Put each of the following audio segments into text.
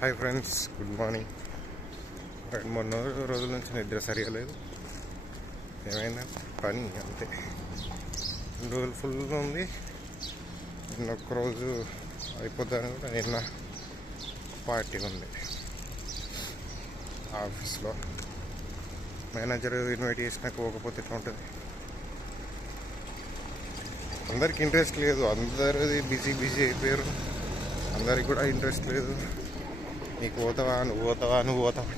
Hi friends good morning. రెండు మూడు రో- రోజుల నుంచి నిద్ర సరిగా లేదు. ఏమైనా పని అంతే. రెండు రోజులు ఫుల్ ఉంది. నిన్న ఒక్కరోజు అయిపోతాను కూడా నిన్న పార్టీ ఉంది. ఆఫీస్లో. మేనేజర్ ఇన్వైట్ చేసినాక పోకపోతే ఎట్లా ఉంటుంది? అందరికి ఇంట్రెస్ట్ లేదు. అందరిది బిజీ బిజీ అయిపోయారు. అందరికి కూడా ఇంట్రెస్ట్ లేదు. నీకు పోతావా? నువ్వు పోతావా? నువ్వు పోతావా?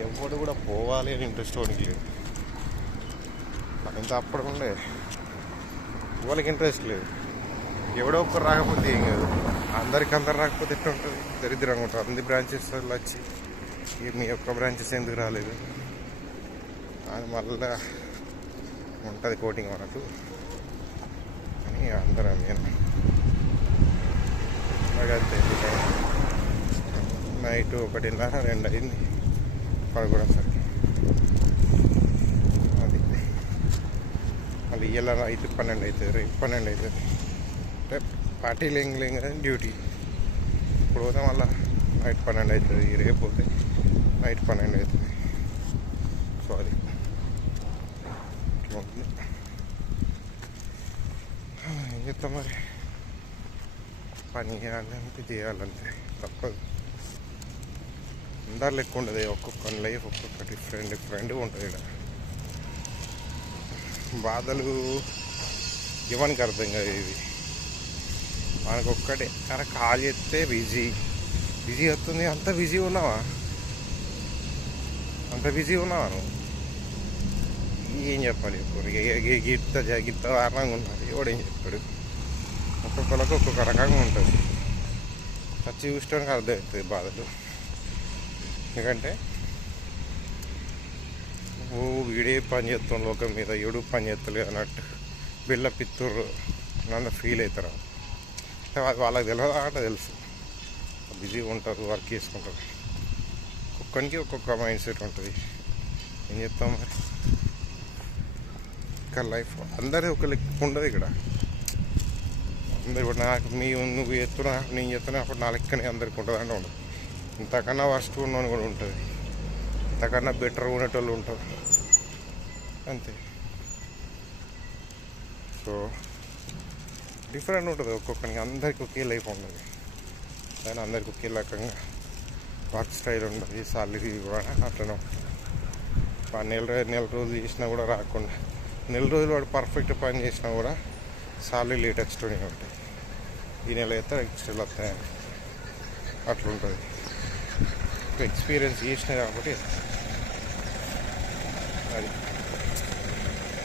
ఎవడు కూడా పోవాలి అని ఇంట్రెస్ట్ వాడికి లేదు. అంత అప్పుడు ఉండే వాళ్ళకి ఇంట్రెస్ట్ లేదు. ఎవడో ఒక్కరు రాకపోతే ఏం కాదు. అందరికి అందరు రాకపోతే ఎట్లా ఉంటుంది? దరిద్రంగా ఉంటుంది అన్ని బ్రాంచెస్ వాళ్ళు వచ్చి మీ యొక్క బ్రాంచెస్ ఎందుకు రాలేదు? అని మళ్ళా ఉంటుంది కోటింగ్ మనకు. అని అందరం నేను అంతే నైట్ ఒకటిన్నర రెండు అయింది పడుకోవడానికి. అది. మళ్ళీ ఇయ్యాల అయితే పన్నెండు అవుతుంది రేపు పన్నెండు అవుతుంది అంటే పార్టీ లింగ్ లింగ్ డ్యూటీ. ఇప్పుడు పోతే మళ్ళీ నైట్ పన్నెండు అవుతుంది రేపు పోతే నైట్ పన్నెండు అవుతుంది సో అది. ఉంటుంది ఏం చెప్తాం మరి? పని చేయాలంటే చేయాలంటే తప్పదు. అందరు లెక్క ఉండదు. ఒక్కొక్క లైఫ్ ఒక్కొక్క డిఫరెంట్ డిఫరెంట్ ఉంటుంది ఇక్కడ. బాధలు ఇవ్వనికి అర్థం కాదు ఇది. మనకు ఒక్కటే కానీ కాల్ చేస్తే బిజీ బిజీ వస్తుంది అంత బిజీ ఉన్నావా? అంత బిజీ ఉన్నావా నువ్వు? ఏం చెప్పాలి ఇప్పుడు? గిత్త గిత్త దారుణంగా ఉన్నది. ఎవడేం చెప్పాడు? ఒక్కొక్కరికి ఒక్కొక్క రకంగా ఉంటుంది. చచ్చి చూసుకోవడానికి అర్థమవుతుంది బాధలు. ఎందుకంటే ఓ వీడే పని చేస్తాం లోకం మీద ఎవడు పని చేస్తలేదు అన్నట్టు బిళ్ళ పిత్తూరు నన్ను ఫీల్ అవుతారు అది వాళ్ళకి తెలియదు అంటే తెలుసు. బిజీగా ఉంటారు వర్క్ చేసుకుంటారు. ఒక్కొక్కరికి ఒక్కొక్క మైండ్ సెట్ ఉంటుంది. ఏం చెప్తాం మరి? ఇంకా లైఫ్ అందరి ఒక లెక్క ఉండదు ఇక్కడ. అందరు ఇప్పుడు నాకు మీ నువ్వు ఎత్తున్నా నేను చెప్తున్నా అప్పుడు నా లెక్కనే అందరికి ఉంటుంది అంటే ఉండదు. ఇంతకన్నా వర్స్ట్ ఉన్నోని కూడా ఉంటుంది. ఇంతకన్నా బెటర్ ఉండేటోళ్ళు ఉంటారు. అంతే. సో డిఫరెంట్ ఉంటుంది ఒక్కొక్కరికి అందరికి ఒకే లైఫ్ ఉండదు కానీ అందరికి ఒకే రకంగా వర్క్ స్టైల్ ఉండదు సాలరీ కూడా అట్లనే ఉంటుంది. నెల నెల రోజులు చేసినా కూడా రాకుండా నెల రోజులు వాడు పర్ఫెక్ట్ పని చేసినా కూడా సాలరీ లేట్ ఎక్స్ట్రానే ఉంటాయి. ఈ నెల అయితే ఎక్స్ట్రా వస్తాయి అట్లుంటుంది. ఎక్స్పీరియన్స్ చేసిన కాబట్టి అది.